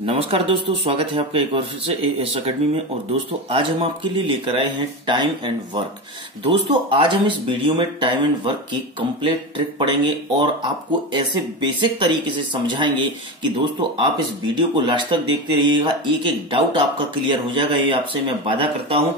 नमस्कार दोस्तों, स्वागत है आपका एक बार फिर से एएस एकेडमी में। और दोस्तों आज हम आपके लिए लेकर आए हैं टाइम एंड वर्क। दोस्तों आज हम इस वीडियो में टाइम एंड वर्क की कंप्लीट ट्रिक पढ़ेंगे और आपको ऐसे बेसिक तरीके से समझाएंगे कि दोस्तों आप इस वीडियो को लास्ट तक देखते रहिएगा, एक एक डाउट आपका क्लियर हो जाएगा, ये आपसे मैं वादा करता हूं।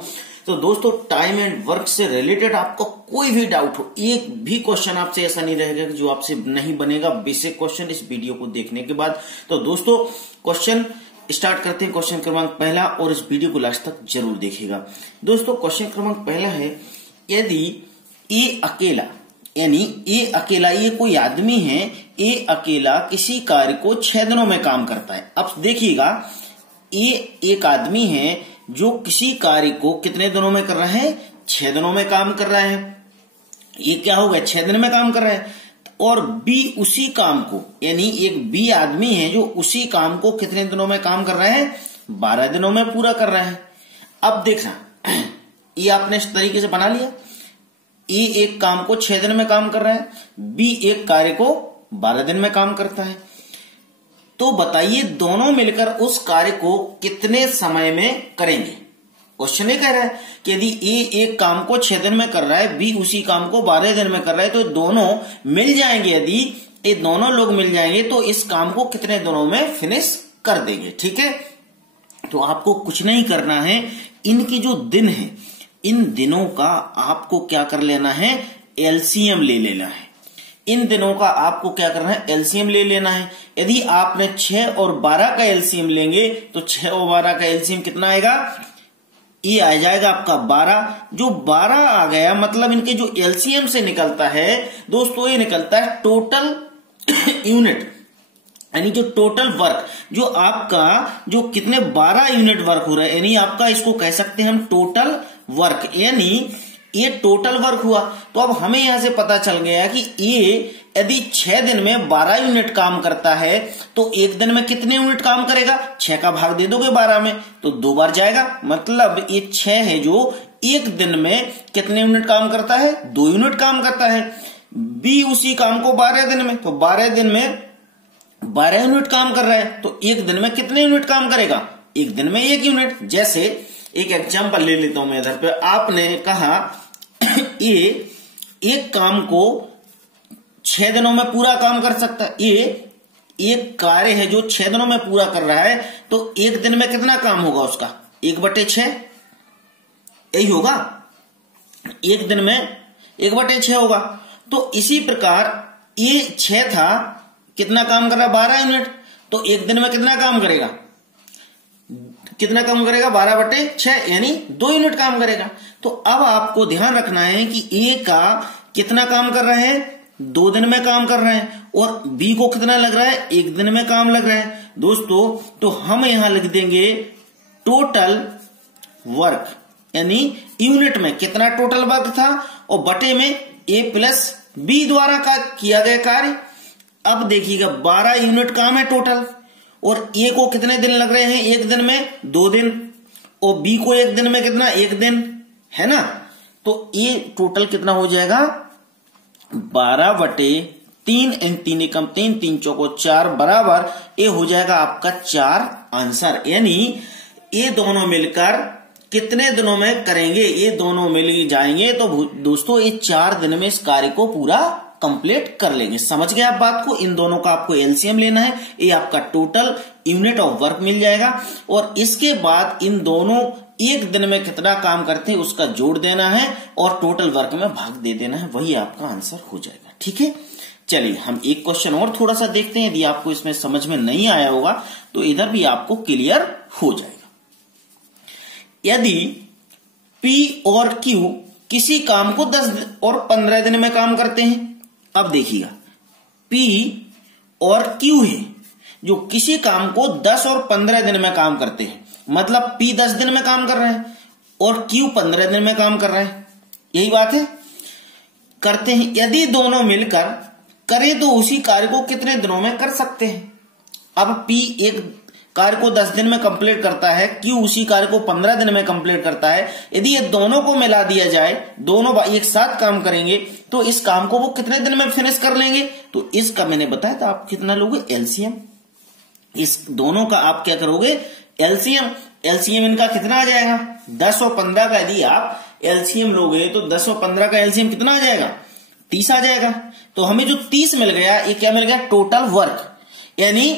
तो दोस्तों टाइम एंड वर्क से रिलेटेड आपको कोई भी डाउट हो, एक भी क्वेश्चन आपसे ऐसा नहीं रहेगा कि जो आपसे नहीं बनेगा बेसिक क्वेश्चन इस वीडियो को देखने के बाद। तो दोस्तों क्वेश्चन स्टार्ट करते हैं। क्वेश्चन क्रमांक पहला, और इस वीडियो को लास्ट तक जरूर देखिएगा। दोस्तों क्वेश्चन क्रमांक पहला है, यदि ए अकेला, यानी ए अकेला, ये कोई आदमी है, ए अकेला किसी कार्य को 6 दिनों में काम करता है। अब देखिएगा, ए एक आदमी है जो किसी कार्य को कितने दिनों में कर रहा है? 6 दिनों में काम कर रहा है। ये क्या हो गया? 6 दिन में काम कर रहा है। और बी उसी काम को, यानी एक बी आदमी है जो उसी काम को कितने दिनों में काम कर रहा है? 12 दिनों में पूरा कर रहा है। अब देखना, ये आपने इस तरीके से बना लिया, ए एक काम को 6 दिन में काम कर रहा है, बी एक कार्य को 12 दिन में काम करता है। तो बताइए दोनों मिलकर उस कार्य को कितने समय में करेंगे? क्वेश्चन ये कह रहा है कि यदि ए एक काम को 6 दिन में कर रहा है, बी उसी काम को 12 दिन में कर रहा है, तो दोनों मिल जाएंगे। यदि ये दोनों लोग मिल जाएंगे तो इस काम को कितने दिनों में फिनिश कर देंगे। ठीक है, तो आपको कुछ नहीं करना है, इनके जो दिन है, इन दिनों का आपको क्या कर लेना है? एलसीएम ले लेना है। इन दिनों का आपको क्या करना है? एलसीएम ले लेना है। यदि आपने 6 और 12 का एलसीएम लेंगे तो 6 और 12 का एलसीएम कितना आएगा? ये आ जाएगा आपका 12। जो 12 आ गया, मतलब इनके जो एलसीएम से निकलता है दोस्तों, ये निकलता है टोटल यूनिट, यानी जो टोटल वर्क, जो आपका जो कितने 12 यूनिट वर्क हो रहा है, यानी आपका इसको कह सकते हैं हम टोटल वर्क, यानी ये टोटल वर्क हुआ। तो अब हमें यहां से पता चल गया कि ये यदि 6 दिन में 12 यूनिट काम करता है तो एक दिन में कितने यूनिट काम करेगा? 6 का भाग दे दोगे 12 में तो 2 बार जाएगा, मतलब ये 6 है जो एक दिन में कितने यूनिट काम करता है? 2 यूनिट काम करता है। बी उसी काम को 12 दिन में, तो 12 दिन में 12 यूनिट काम कर रहा है, तो एक दिन में कितने यूनिट काम करेगा? एक दिन में 1 यूनिट। जैसे एक एग्जांपल ले लेता हूं मैं इधर पे, आपने कहा ये एक काम को 6 दिनों में पूरा काम कर सकता है। ये एक कार्य है जो 6 दिनों में पूरा कर रहा है, तो एक दिन में कितना काम होगा उसका? 1/6 यही होगा, एक दिन में 1/6 होगा। तो इसी प्रकार ये 6 था, कितना काम कर रहा है? 12 यूनिट। तो एक दिन में कितना काम करेगा? कितना काम करेगा? 12/6, यानी 2 यूनिट काम करेगा। तो अब आपको ध्यान रखना है कि ए का कितना काम कर रहे हैं? 2 दिन में काम कर रहे हैं, और बी को कितना लग रहा है? 1 दिन में काम लग रहा है दोस्तों। तो हम यहां लिख देंगे टोटल वर्क, यानी यूनिट में कितना टोटल वर्क था, और बटे में ए प्लस बी द्वारा का किया गया कार्य। अब देखिएगा 12 यूनिट काम है टोटल, और ए को कितने दिन लग रहे हैं? एक दिन में 2 दिन, और बी को एक दिन में कितना? 1 दिन, है ना। तो ये टोटल कितना हो जाएगा? 12/3, 3 एकम 3, 3 चौको 4 बराबर ये हो जाएगा आपका 4 आंसर। यानी ये दोनों मिलकर कितने दिनों में करेंगे? ये दोनों मिल जाएंगे तो दोस्तों ये 4 दिन में इस कार्य को पूरा कंप्लीट कर लेंगे। समझ गए आप बात को? इन दोनों का आपको एलसीएम लेना है, ये आपका टोटल यूनिट ऑफ वर्क मिल जाएगा, और इसके बाद इन दोनों एक दिन में कितना काम करते हैं उसका जोड़ देना है, और टोटल वर्क में भाग दे देना है, वही आपका आंसर हो जाएगा। ठीक है, चलिए हम एक क्वेश्चन और थोड़ा सा देखते हैं। यदि आपको इसमें समझ में नहीं आया होगा तो इधर भी आपको क्लियर हो जाएगा। यदि P और Q किसी काम को 10 और 15 दिन में काम करते हैं। अब देखिएगा, P और Q है जो किसी काम को 10 और 15 दिन में काम करते हैं, मतलब P 10 दिन में काम कर रहे हैं और Q 15 दिन में काम कर रहे हैं, यही बात है, करते हैं। यदि दोनों मिलकर करें तो उसी कार्य को कितने दिनों में कर सकते हैं? अब P एक कार्य को 10 दिन में कंप्लीट करता है, Q उसी कार्य को 15 दिन में कंप्लीट करता है। यदि ये दोनों को मिला दिया जाए, दोनों एक साथ काम करेंगे तो इस काम को वो कितने दिन में फिनिश कर लेंगे? तो इसका मैंने बताया था, आप कितना लोगे? एलसीएम। इस दोनों का आप क्या करोगे, एलसीएम। एलसीएम इनका कितना आ जाएगा, 10 और 15 का यदि आप एलसीएम लोगे तो 10 और 15 का एलसीएम कितना आ जाएगा, 30 आ जाएगा। तो हमें जो 30 मिल गया, ये क्या मिल गया, टोटल वर्क, यानी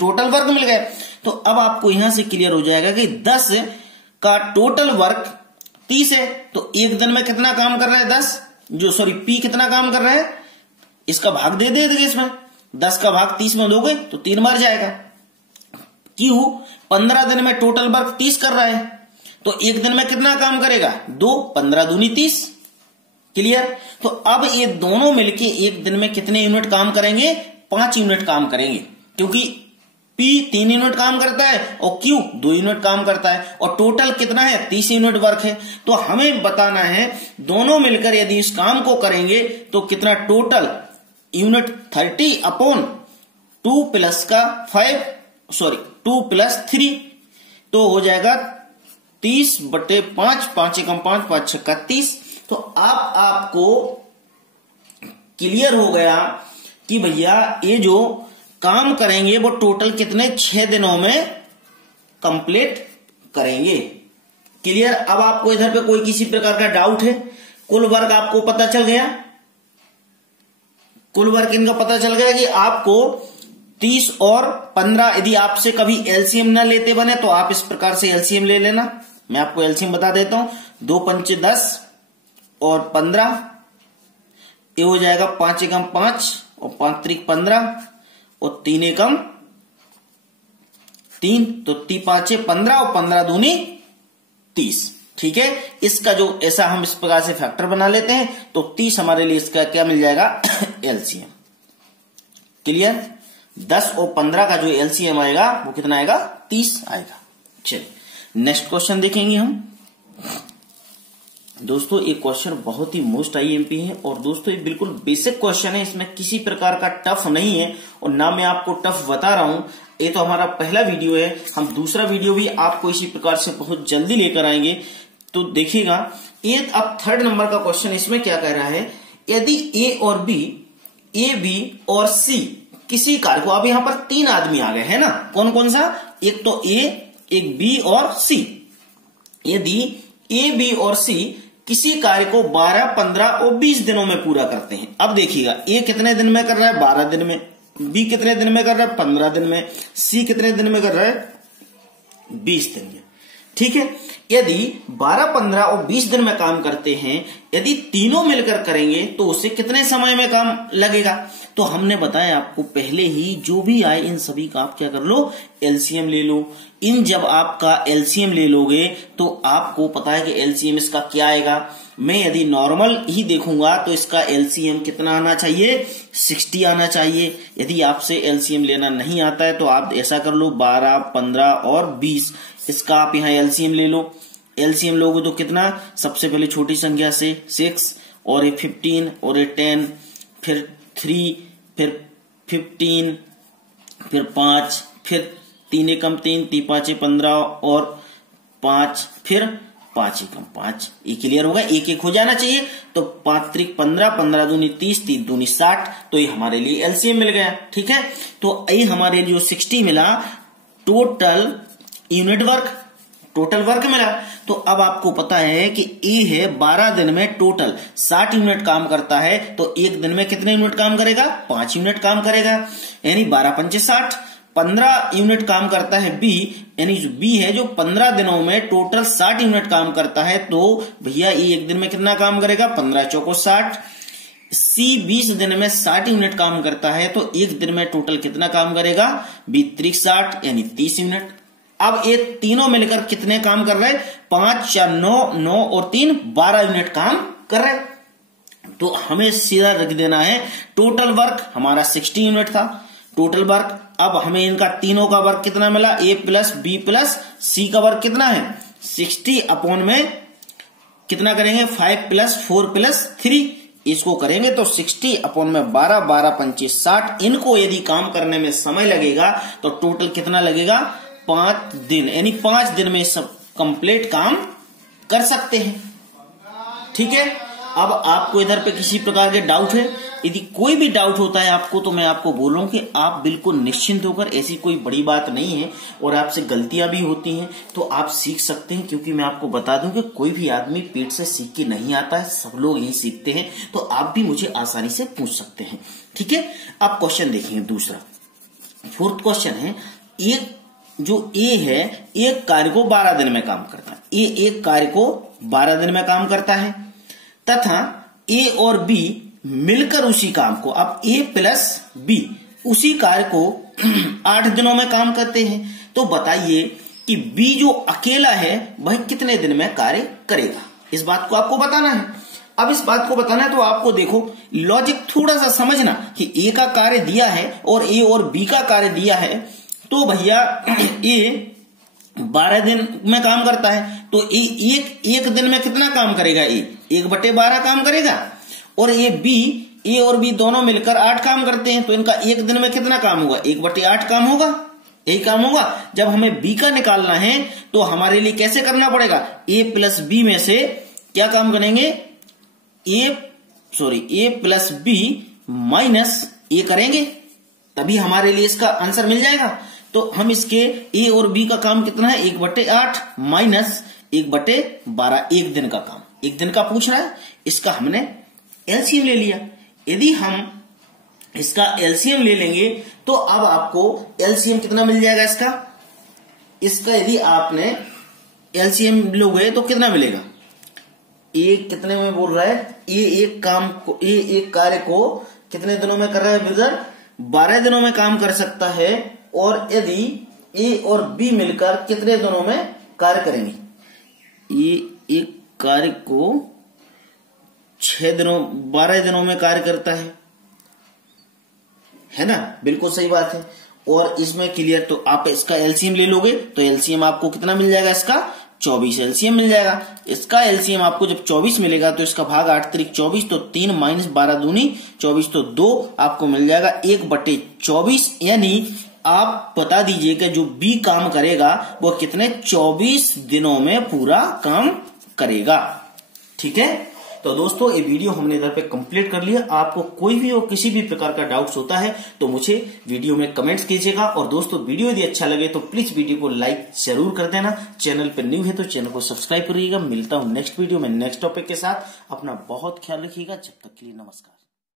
टोटल वर्क मिल गया। तो अब आपको यहां से क्लियर हो जाएगा कि 10 का टोटल वर्क 30 है, तो एक दिन में कितना काम कर रहा है, 10 पी कितना काम कर रहा है, इसका भाग दे देंगे इसमें, 10 का भाग 30 में दोगे तो 3 बार जाएगा। क्यों, 15 दिन में टोटल वर्क 30 कर रहा है, तो एक दिन में कितना काम करेगा, 2, 15 दूनी 30। क्लियर। तो अब ये दोनों मिलके एक दिन में कितने यूनिट काम करेंगे, 5 यूनिट काम करेंगे, क्योंकि पी 3 यूनिट काम करता है और क्यू 2 यूनिट काम करता है, और टोटल कितना है, 30 यूनिट वर्क है। तो हमें बताना है दोनों मिलकर यदि इस काम को करेंगे तो कितना टोटल यूनिट 30 अपॉन 2 प्लस 3, तो हो जाएगा 30/5, 5 एकम 5, 5 छक्का 30। तो अब आपको क्लियर हो गया कि भैया ये जो काम करेंगे वो टोटल कितने 6 दिनों में कंप्लीट करेंगे। क्लियर। अब आपको इधर पे कोई किसी प्रकार का डाउट है, कुल वर्क आपको पता चल गया, कुल वर्क इनका पता चल गया कि आपको 30 और 15, यदि आपसे कभी एलसीएम ना लेते बने तो आप इस प्रकार से एलसीएम ले लेना। मैं आपको एलसीएम बता देता हूं, 2 पंचे 10 और 15, ये हो जाएगा 5 एकम 5 और 5 त्रिक 15 और 3 एकम 3, तो 3 5 15 और 15 दूनी 30। ठीक है, इसका जो ऐसा हम इस प्रकार से फैक्टर बना लेते हैं तो 30 हमारे लिए इसका क्या मिल जाएगा, एलसीएम। क्लियर। 10 और 15 का जो एलसीएम आएगा वो कितना आएगा, 30 आएगा। चलिए नेक्स्ट क्वेश्चन देखेंगे हम। दोस्तों एक क्वेश्चन बहुत ही मोस्ट आईएमपी है, और दोस्तों ये बिल्कुल बेसिक क्वेश्चन है, इसमें किसी प्रकार का टफ नहीं है और ना मैं आपको टफ बता रहा हूं। ये तो हमारा पहला वीडियो है, हम दूसरा वीडियो भी आपको इसी प्रकार से बहुत जल्दी लेकर आएंगे, तो देखिएगा। ये अब 3rd नंबर का क्वेश्चन, इसमें क्या कह रहा है, यदि ए और बी, ए बी और सी किसी कार्य को, अब यहां पर 3 आदमी आ गए है ना, कौन कौन सा, एक तो ए, एक बी और सी। यदि ए बी और सी किसी कार्य को 12, 15 और 20 दिनों में पूरा करते हैं। अब देखिएगा, ए कितने दिन में कर रहा है, 12 दिन में, बी कितने दिन में कर रहा है, 15 दिन में, सी कितने दिन में कर रहा है, 20 दिन में। ठीक है, यदि 12, 15 और 20 दिन में काम करते हैं, यदि तीनों मिलकर करेंगे तो उससे कितने समय में काम लगेगा। तो हमने बताया आपको पहले ही, जो भी आए इन सभी का आप क्या कर लो, एलसीएम ले लो। इन जब आपका एलसीएम ले लोगे तो आपको पता है कि एलसीएम इसका क्या आएगा। मैं यदि नॉर्मल ही देखूंगा तो इसका एलसीएम कितना आना चाहिए, 60 आना चाहिए। यदि आपसे एलसीएम लेना नहीं आता है तो आप ऐसा कर लो, 12, 15 और 20, इसका आप यहाँ एलसीएम ले लो। एलसीएम लोगे तो कितना, सबसे पहले छोटी संख्या से 6 और ये 15 और ये 10, फिर 3, फिर 15, फिर 5, फिर 3 एकम 3, 3 5 15 और 5, फिर 5 एकम 5। ये क्लियर होगा, एक एक हो जाना चाहिए। तो 5 त्रिक 15, 15 दूनी 30, 30 दूनी 60, तो ये हमारे लिए एलसीएम मिल गया। ठीक है, तो ये हमारे लिए जो 60 मिला, total unit work, total work मिला। तो अब आपको पता है कि ए है 12 दिन में टोटल 60 यूनिट काम करता है, तो एक दिन में कितने यूनिट काम करेगा, 5 यूनिट काम करेगा, यानी 12 पंचे 60। 15 यूनिट काम करता है बी, यानी जो बी है जो 15 दिनों में टोटल 60 यूनिट काम करता है, तो भैया ये एक दिन में कितना काम करेगा, 15 चौको 60। सी 20 दिन में 60 यूनिट काम करता है, तो एक दिन में टोटल कितना काम करेगा, 20 त्रिक 60, यानी 30 यूनिट। अब ये तीनों मिलकर कितने काम कर रहे हैं, 5 4 9, 9 और 3 12 यूनिट काम कर रहे हैं। तो हमें सीधा रख देना है, टोटल वर्क हमारा 60 यूनिट था, टोटल वर्क। अब हमें इनका तीनों का वर्क कितना मिला, ए प्लस बी प्लस सी का वर्क कितना है, 60 अपॉन में कितना करेंगे, 5 प्लस 4 प्लस 3, इसको करेंगे तो 60 अपॉन में 12, 12 पंचे 60। इनको यदि काम करने में समय लगेगा तो टोटल कितना लगेगा, 5 दिन, यानी 5 दिन में सब कंप्लीट काम कर सकते हैं। ठीक है, अब आपको इधर पे किसी प्रकार के डाउट है यदि कोई भी डाउट होता है आपको तो मैं आपको बोल रहा हूं कि आप बिल्कुल निश्चिंत होकर, ऐसी कोई बड़ी बात नहीं है और आपसे गलतियां भी होती हैं तो आप सीख सकते हैं, क्योंकि मैं आपको बता दूं कि कोई भी आदमी पेट से सीख के नहीं आता है, सब लोग यही सीखते हैं। तो आप भी मुझे आसानी से पूछ सकते हैं, ठीक है। आप क्वेश्चन देखेंगे दूसरा, फोर्थ क्वेश्चन है, एक जो ए है एक कार्य को 12 दिन में काम करता है। ए एक कार्य को 12 दिन में काम करता है तथा ए और बी मिलकर उसी काम को, अब ए प्लस बी उसी कार्य को 8 दिनों में काम करते हैं। तो बताइए कि बी जो अकेला है वह कितने दिन में कार्य करेगा, इस बात को आपको बताना है। अब इस बात को बताना है तो आपको देखो लॉजिक थोड़ा सा समझना कि ए का कार्य दिया है और ए और बी का कार्य दिया है, तो भैया ए 12 दिन में काम करता है तो ए एक दिन में कितना काम करेगा, ए 1/12 काम करेगा, और ए और बी दोनों मिलकर 8 काम करते हैं तो इनका एक दिन में कितना काम होगा, 1/8 काम होगा, यही काम होगा। जब हमें बी का निकालना है तो हमारे लिए कैसे करना पड़ेगा, ए प्लस बी में से क्या काम करेंगे, ए प्लस बी माइनस ए करेंगे, तभी हमारे लिए इसका आंसर मिल जाएगा। तो हम इसके ए और बी का काम कितना है, 1/8 माइनस 1/12, एक दिन का काम, एक दिन का पूछ रहा है, इसका हमने एलसीएम ले लिया। यदि हम इसका एलसीएम ले लेंगे तो अब आपको एलसीएम कितना मिल जाएगा इसका यदि आपने एलसीएम लोगे तो कितना मिलेगा, ए कितने में बोल रहा है, ए एक कार्य को कितने दिनों में कर रहा है ब्रदर, 12 दिनों में काम कर सकता है, और यदि ए और बी मिलकर कितने दिनों में कार्य करेंगे, ये एक कार्य को 12 दिनों में कार्य करता है ना, बिल्कुल सही बात है। और इसमें क्लियर, तो आप इसका एलसीएम ले लोगे तो एलसीएम आपको कितना मिल जाएगा, इसका 24 एलसीएम मिल जाएगा। इसका एलसीएम आपको जब 24 मिलेगा तो इसका भाग 8 त्रिक 24, तो 3 माइनस 12 दूनी 24, तो 2 आपको मिल जाएगा 1/24, यानी आप बता दीजिए कि जो बी काम करेगा वो कितने 24 दिनों में पूरा काम करेगा, ठीक है। तो दोस्तों ये वीडियो हमने इधर पे कंप्लीट कर लिया। आपको कोई भी और किसी भी प्रकार का डाउट्स होता है तो मुझे वीडियो में कमेंट्स कीजिएगा, और दोस्तों वीडियो यदि अच्छा लगे तो प्लीज वीडियो को लाइक जरूर कर देना। चैनल पर न्यू है तो चैनल को सब्सक्राइब करिएगा। मिलता हूं नेक्स्ट वीडियो में नेक्स्ट टॉपिक के साथ। अपना बहुत ख्याल रखिएगा, जब तक के लिए नमस्कार।